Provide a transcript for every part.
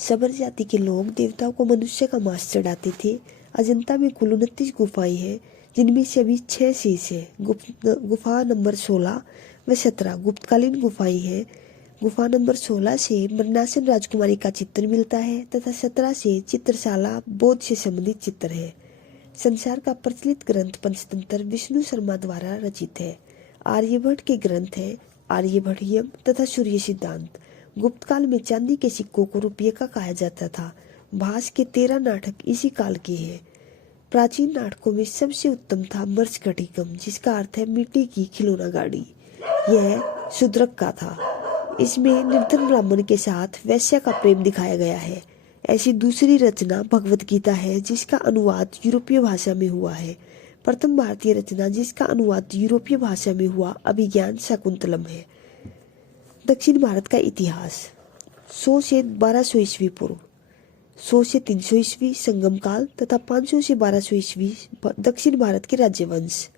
सबर जाति के लोग देवताओं को मनुष्य का मांस चढ़ाते थे। अजंता में कुल 29 गुफाएं हैं, जिनमें से अभी 6 शेष है। गुफा नंबर 16 व 17 गुप्तकालीन गुफाएं हैं। गुफा नंबर 16 से मन्नासन राजकुमारी का चित्र मिलता है तथा 17 से चित्रशाला बौद्ध से संबंधित चित्र है। संसार का प्रचलित ग्रंथ पंचतंत्र विष्णु शर्मा द्वारा रचित है। आर्यभट्ट के ग्रंथ है आर्यभट्टियम तथा सूर्य सिद्धांत। गुप्त काल में चांदी के सिक्कों को रुपये का कहा जाता था। भास के 13 नाटक इसी काल के हैं। प्राचीन नाटकों में सबसे उत्तम था मर्चघटिकम, जिसका अर्थ है मिट्टी की खिलौना गाड़ी। यह शूद्रक का था। इसमें निर्धन ब्राह्मण के साथ वैश्या का प्रेम दिखाया गया है। ऐसी दूसरी रचना भगवत गीता है, जिसका अनुवाद यूरोपीय भाषा में हुआ है। प्रथम भारतीय रचना जिसका अनुवाद यूरोपीय भाषा में हुआ अभिज्ञान शाकुंतलम है। दक्षिण भारत का इतिहास 100 से 1200 ईस्वी पूर्व, 100 से 300 ईस्वी संगम काल तथा 500 से 1200 ईस्वी दक्षिण भारत के राज्यवंश।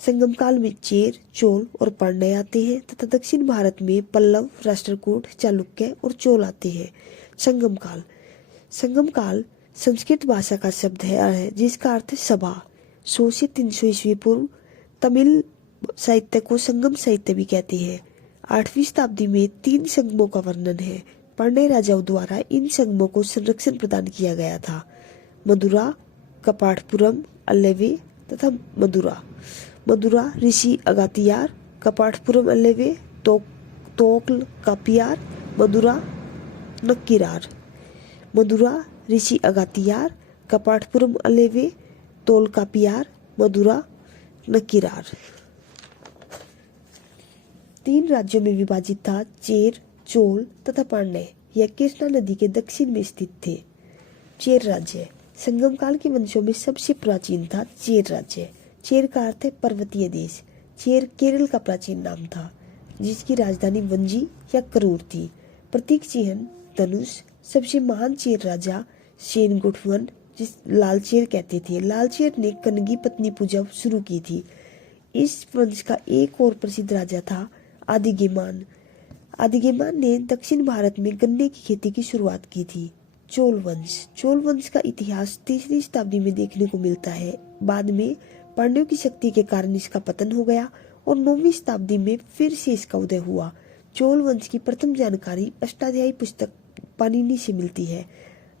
संगम काल में चेर, चोल और पांड्य आते हैं तथा दक्षिण भारत में पल्लव, राष्ट्रकूट, चालुक्य और चोल आते हैं। संगम काल संस्कृत भाषा का शब्द है जिसका अर्थ है सभा। 100 से 300 ईस्वी पूर्व तमिल साहित्य को संगम साहित्य भी कहते हैं। 8वीं शताब्दी में 3 संगमों का वर्णन है। पांड्य राजाओं द्वारा इन संगमों को संरक्षण प्रदान किया गया था। मदुरा, कपाटपुरम, अल्लेवे तथा मदुरा ऋषि अगातियार, कपाटपुरम अल्लेवे, तोकल कापियार, मदुरा नक्किरार। मदुरा ऋषि अगातियार, कपाटपुरम अल्लेवे, तोलकापियार, मदुरा नक्किरार। 3 राज्यों में विभाजित था। चेर, चोल तथा पांड्य यह कृष्णा नदी के दक्षिण में स्थित थे। चेर राज्य संगम काल के वंशों में सबसे प्राचीन था। चेर राज्य, चेर का अर्थ है पर्वतीय देश। चेर केरल का प्राचीन नाम था, जिसकी राजधानी वंजी या करूर थी। प्रतीक चिन्ह धनुष। सबसे महान चेर राजा सेनगुटवन, जिस लालचेर कहते थे। लालचेर ने कनगी पत्नी पूजा शुरू की थी। इस वंश का एक और प्रसिद्ध राजा था आदिगेमान। आदिगेमान ने दक्षिण भारत में गन्ने की खेती की शुरुआत की थी। चोल वंश का इतिहास 3री शताब्दी में देखने को मिलता है। बाद में पांड्यों की शक्ति के कारण इसका पतन हो गया और 9वीं शताब्दी में फिर से इसका उदय हुआ। चोल वंश की प्रथम जानकारी अष्टाध्यायी पुस्तक पाणिनि से मिलती है।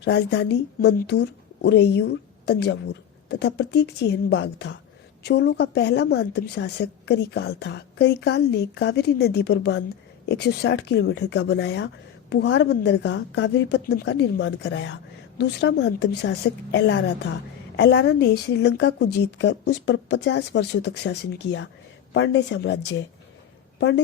राजधानी मंतूर, उरैयूर, तंजावुर तथा प्रतीक चिन्ह बाघ था। चोलों का पहला महानतम शासक करिकाल था। करिकाल ने कावेरी नदी पर बांध 160 किलोमीटर का बनाया। पुहार बंदरगाह कावेरीपत्तनम का निर्माण कराया। दूसरा महानतम शासक एलारा था। एलारा ने श्रीलंका को जीतकर उस पर 50 वर्षों तक शासन किया। पांड्य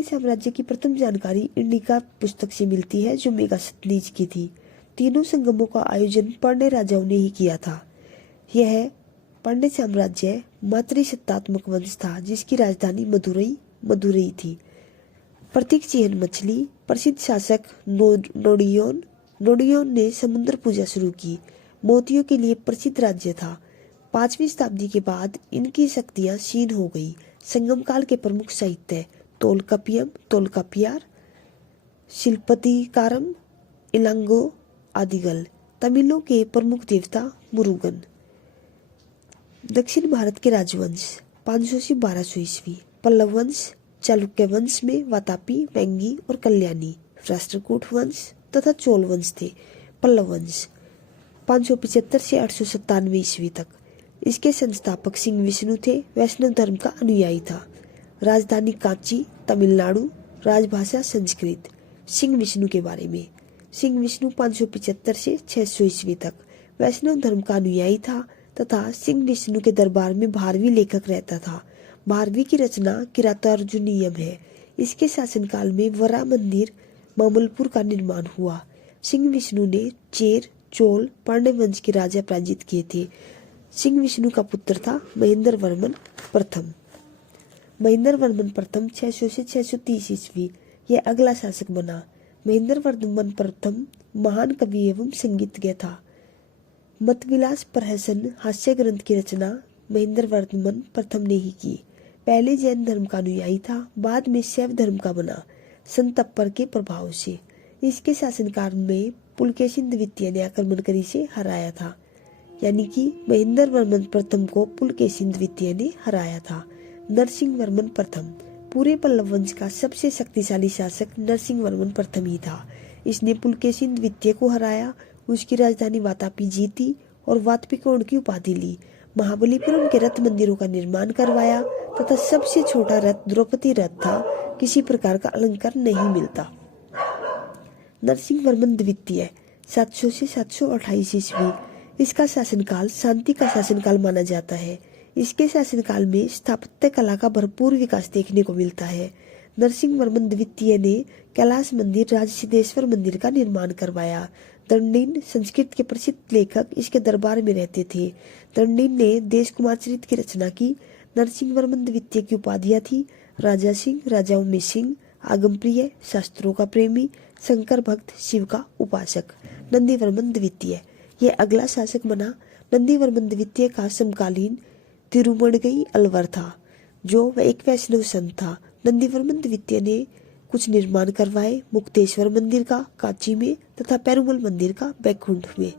साम्राज्य की प्रथम जानकारी इंडिका पुस्तक से मिलती है, जो मेगास्थनीज की थी। तीनों संगमों का आयोजन पांड्य राजाओं ने ही किया था। यह पांड्य साम्राज्य मातृसत्तात्मक वंश था, जिसकी राजधानी मदुरई थी। प्रतीक चिन्ह मछली। प्रसिद्ध शासक नोडियोन ने समुद्र पूजा शुरू की। मोतियों के लिए प्रसिद्ध राज्य था। 5वीं शताब्दी के बाद इनकी शक्तियां क्षीण हो गई। संगम काल के प्रमुख साहित्य तोलकापियम, तोलकापियार, शिल्पतिकारम, इलांगो, आदिगल। तमिलों के प्रमुख देवता मुरुगन। दक्षिण भारत के राजवंश 500 से 1200 ईस्वी। पल्लव वंश, चालुक्य वंश में वातापी, वेंगी और कल्याणी, राष्ट्रकूट वंश तथा चोल वंश थे। पल्लव वंश 575 से 897 ईस्वी तक। इसके संस्थापक सिंह विष्णु थे। वैष्णव धर्म का अनुयायी था। राजधानी कांची, तमिलनाडु। राजभाषा संस्कृत। सिंह विष्णु के बारे में। सिंह विष्णु 575 से 600 ईस्वी तक वैष्णव धर्म का अनुयायी था तथा सिंह विष्णु के दरबार में भारवी लेखक रहता था। भारवी की रचना किरातार्जुनीयम है। इसके शासनकाल में वरा मंदिर मामलपुर का निर्माण हुआ। सिंह विष्णु ने चेर, चोल, पांड्य वंश के राजा पराजित किए थे। सिंह विष्णु का पुत्र था महेंद्र वर्मन प्रथम। 600 से 630 ईस्वी यह अगला शासक बना। महेंद्र वर्मन प्रथम महान कवि एवं संगीतज्ञ था। मतविलास प्रहसन हास्य ग्रंथ की रचना महेंद्र वर्मन प्रथम ने ही की। पहले जैन धर्म का अनुयायी था, बाद में शैव धर्म का बना। संत अप्पर के प्रभाव से इसके शासनकाल में पुलकेशिन द्वितीय ने आक्रमण कर इसे हराया था। यानी कि महेंद्र वर्मन प्रथम को पुलकेशिन द्वितीय ने हराया था। नरसिंह वर्मन प्रथम, पूरे पल्लव वंश का सबसे शक्तिशाली शासक नरसिंह वर्मन प्रथम ही था। इसने पुलकेशिन द्वितीय को हराया, उसकी राजधानी वातापी जीती और वातपिकोण की उपाधि ली। महाबलीपुरम के रथ मंदिरों का निर्माण करवाया तथा सबसे छोटा रथ द्रौपदी रथ था। किसी प्रकार का अलंकार नहीं मिलता। नरसिंह वर्मन द्वितीय 700 से 728 ईस्वी, इसका शासनकाल शांति का शासनकाल माना जाता है। इसके शासनकाल में स्थापत्य कला का भरपूर विकास देखने को मिलता है। नरसिंह वर्मन द्वितीय ने कैलाश मंदिर, राजसिद्धेश्वर मंदिर का निर्माण करवाया। दंडीन संस्कृत के प्रसिद्ध लेखक इसके दरबार में रहते थे। दंडीन ने देश कुमार चरित की रचना की। नरसिंह वर्मन द्वितीय की उपाधियां थी राजा सिंह, राजाओं में सिंह, आगमप्रिय, शास्त्रों का प्रेमी, शंकर भक्त, शिव का उपासक। नंदीवर्मन द्वितीय ये अगला शासक बना। नंदीवर्मन द्वितीय का समकालीन तिरुमणगई अलवर था, जो एक वैष्णव संत था। नंदीवर्मन द्वितीय ने कुछ निर्माण करवाए, मुक्तेश्वर मंदिर का कांची में तथा पेरुमल मंदिर का बैकुंठ में।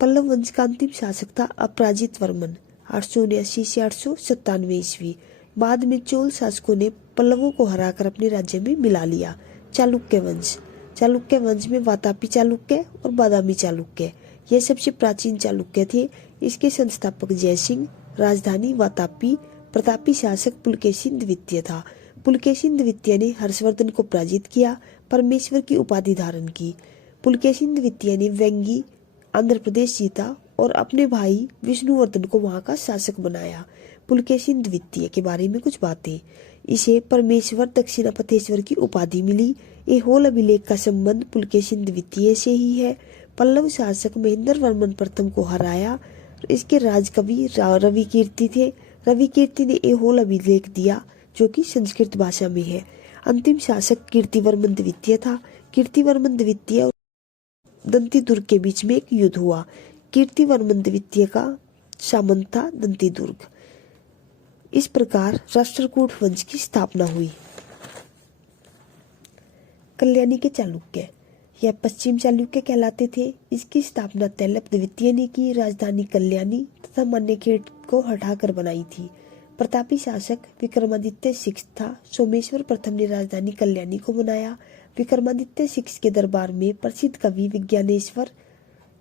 पल्लव वंश का अंतिम शासक था अपराजित वर्मन 879 से 897 ईस्वी। बाद में चोल शासकों ने पल्लवों को हराकर अपने राज्य में मिला लिया। चालुक्य वंश, चालुक्य वंश में वातापी चालुक्य और बादामी चालुक्य ये सबसे प्राचीन चालुक्य थे। इसके संस्थापक जयसिंह, राजधानी वातापी, प्रतापी शासक पुलकेशिन द्वितीय था। पुलकेशिन द्वितीय ने हर्षवर्धन को पराजित किया, परमेश्वर की उपाधि धारण की। पुलकेशिन द्वितीय ने वेंगी आंध्र प्रदेश जीता और अपने भाई विष्णुवर्धन को वहां का शासक बनाया। पुलकेशिन द्वितीय के बारे में कुछ बातें। इसे परमेश्वर दक्षिणापथेश्वर की उपाधि मिली। ऐहोल अभिलेख का संबंध पुलकेशिन द्वितीय से ही है। पल्लव शासक महेंद्र वर्मन प्रथम को हराया। इसके राजकवि रवि कीर्ति थे। रवि कीर्ति ने ऐहोल अभिलेख दिया जो कि संस्कृत भाषा में है। अंतिम शासक कीर्तिवर्मन द्वितीय था। कीर्तिवर्मन द्वितीय और दंतीदुर्ग के बीच में एक युद्ध हुआ। कीर्तिवर्मन द्वितीय का सामंत था दंतीदुर्ग। इस प्रकार राष्ट्रकूट वंश की स्थापना हुई। कल्याणी के चालुक्य, यह पश्चिम चालुक्य कहलाते थे। इसकी स्थापना तैलप द्वितीय ने की। राजधानी कल्याणी तथा मान्यखेड़ को हटाकर बनाई थी। प्रतापी शासक विक्रमादित्य सिक्स था। सोमेश्वर प्रथम ने राजधानी कल्याणी को बनाया। विक्रमादित्य सिक्स के दरबार में प्रसिद्ध कवि विज्ञानेश्वर,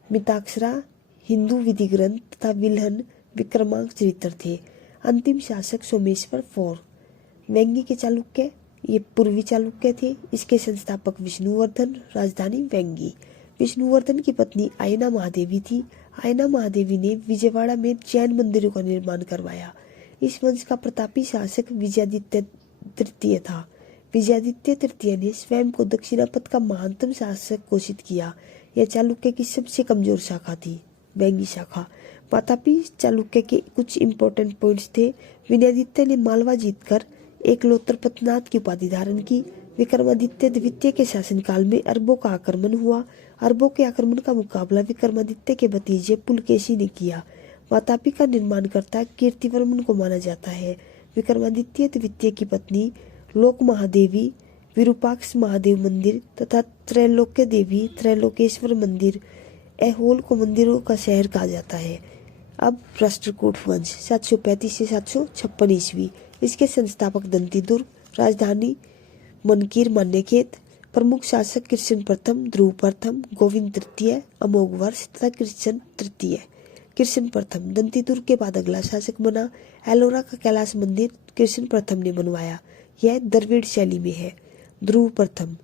मिताक्षरा, हिंदू विधि ग्रंथ तथा विल्हन विक्रमांक चरित्र थे। अंतिम शासक सोमेश्वर 4। वेंगी के चालुक्य, ये पूर्वी चालुक्य थे। इसके संस्थापक विष्णुवर्धन, राजधानी वेंगी। विष्णुवर्धन की पत्नी आयना महादेवी थी। आयना महादेवी ने विजयवाड़ा में जैन मंदिरों का निर्माण करवाया। इस वंश का प्रतापी शासक विजयादित्य तृतीय था। विजयादित्य तृतीय ने स्वयं को दक्षिणापथ का महानतम शासक घोषित किया। यह चालुक्य की सबसे कमजोर शाखा थी, वेंगी शाखा। वातापी चालुक्य के कुछ इंपॉर्टेंट पॉइंट्स थे। विजयादित्य ने मालवा जीतकर एकलोत्तर पथनाथ की उपाधि धारण की। विक्रमादित्य द्वितीय के शासनकाल में अरबों का आक्रमण हुआ। अरबों के आक्रमण का मुकाबला विक्रमादित्य के भतीजे पुलकेशी ने किया। वातापी का निर्माणकर्ता कीर्तिवर्मन को माना जाता है। विक्रमादित्य द्वितीय की पत्नी लोक महादेवी, विरूपाक्ष महादेव मंदिर तथा त्रैलोक्य देवी, त्रैलोकेश्वर मंदिर, ऐहोल को मंदिरों का शहर कहा जाता है। अब राष्ट्रकूट वंश 735 से 756 ईस्वी। इसके संस्थापक दंतीदुर्ग, राजधानी मनकीर मान्यखेत, प्रमुख शासक कृष्ण प्रथम, ध्रुव प्रथम, गोविंद तृतीय, अमोघ वर्ष तथा कृष्ण तृतीय। कृष्ण प्रथम दंतीदुर्ग के बाद अगला शासक बना। एलोरा का कैलाश मंदिर कृष्ण प्रथम ने बनवाया। यह द्रविड़ शैली में है। ध्रुव प्रथम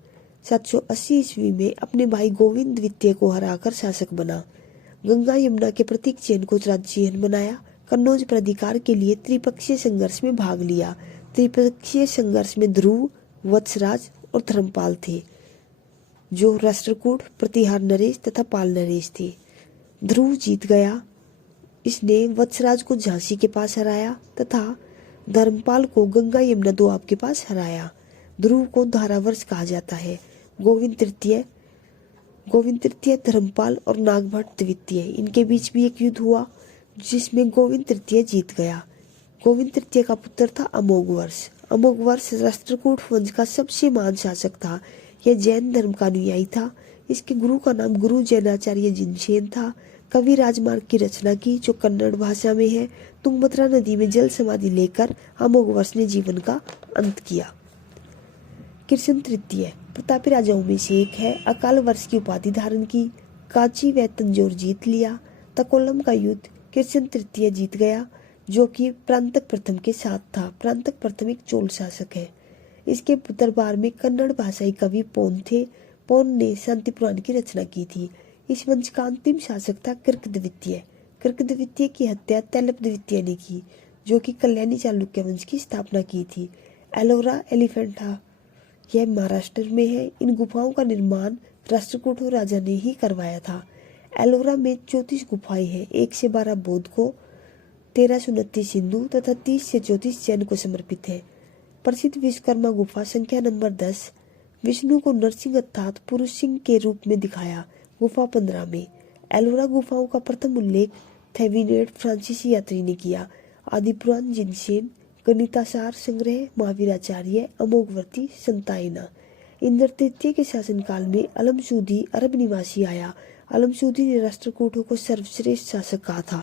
780 ईस्वी में अपने भाई गोविंद द्वितीय को हराकर शासक बना। गंगा यमुना के प्रतीक चिन्ह को राज्य चिन्ह बनाया। कन्नौज पर अधिकार के लिए त्रिपक्षीय संघर्ष में भाग लिया। त्रिपक्षीय संघर्ष में ध्रुव, वत्सराज और धर्मपाल थे, जो राष्ट्रकूट, प्रतिहार नरेश तथा पाल नरेश थे। ध्रुव जीत गया। इसने वत्सराज को झांसी के पास हराया तथा धर्मपाल को गंगा यमुना दोआब के पास हराया। ध्रुव को धारावर्ष कहा जाता है। गोविंद तृतीय, धर्मपाल और नागभट्ट द्वितीय, इनके बीच भी एक युद्ध हुआ जिसमें गोविंद तृतीय जीत गया। गोविंद तृतीय का पुत्र था अमोघ वर्ष। अमोघ वर्ष राष्ट्रकूट वंश का सबसे महान शासक था। यह जैन धर्म का अनुयायी था। इसके गुरु का नाम गुरु जैनाचार्य जिनसेन था। कवि राजमार्ग की रचना की जो कन्नड़ भाषा में है। तुंगभद्रा नदी में जल समाधि लेकर अमोघवर्ष ने जीवन का अंत किया। कृष्ण तृतीय प्रतापी राजाओं में से एक है। अकाल वर्ष की उपाधि धारण की, कांची व तंजौर जीत लिया। तकोलम का युद्ध कृष्ण तृतीय जीत गया, जो कि प्रांतक प्रथम के साथ था। प्रांतक प्रथम एक चोल शासक है। इसके दरबार में कन्नड़ भाषाई कवि पौन थे। पौन ने शांति पुराण की रचना की थी। इस वंश का अंतिम शासक था कर्क द्वितीय। कर्क द्वितीय की हत्या तैलप द्वितीय ने की, जो कि कल्याणी चालुक्य वंश की स्थापना की थी। एलोरा एलिफेंटा यह महाराष्ट्र में है। इन गुफाओं का निर्माण राष्ट्रकूट राजा ने ही करवाया था। एलोरा में 34 गुफाएं हैं। 1 से 12 बौद्ध को, 13 से 29 हिंदू तथा 30 से 34 जैन को समर्पित है। प्रसिद्ध विश्वकर्मा गुफा संख्या नंबर 10 विष्णु को नरसिंह अर्थात पुरुष सिंह के रूप में दिखाया। गुफा 15 में एलोरा गुफाओं का प्रथम उल्लेख थेविनेट फ्रांसीसी यात्री ने किया। आदि पुराण जिनसेन, गणितासार संग्रह महावीराचार्य, अमोघवर्ती संतायना। इंद्र तृतीय के शासनकाल में अलमशूदी अरब निवासी आया। अलमशूदी ने राष्ट्रकूटों को सर्वश्रेष्ठ शासक कहा था।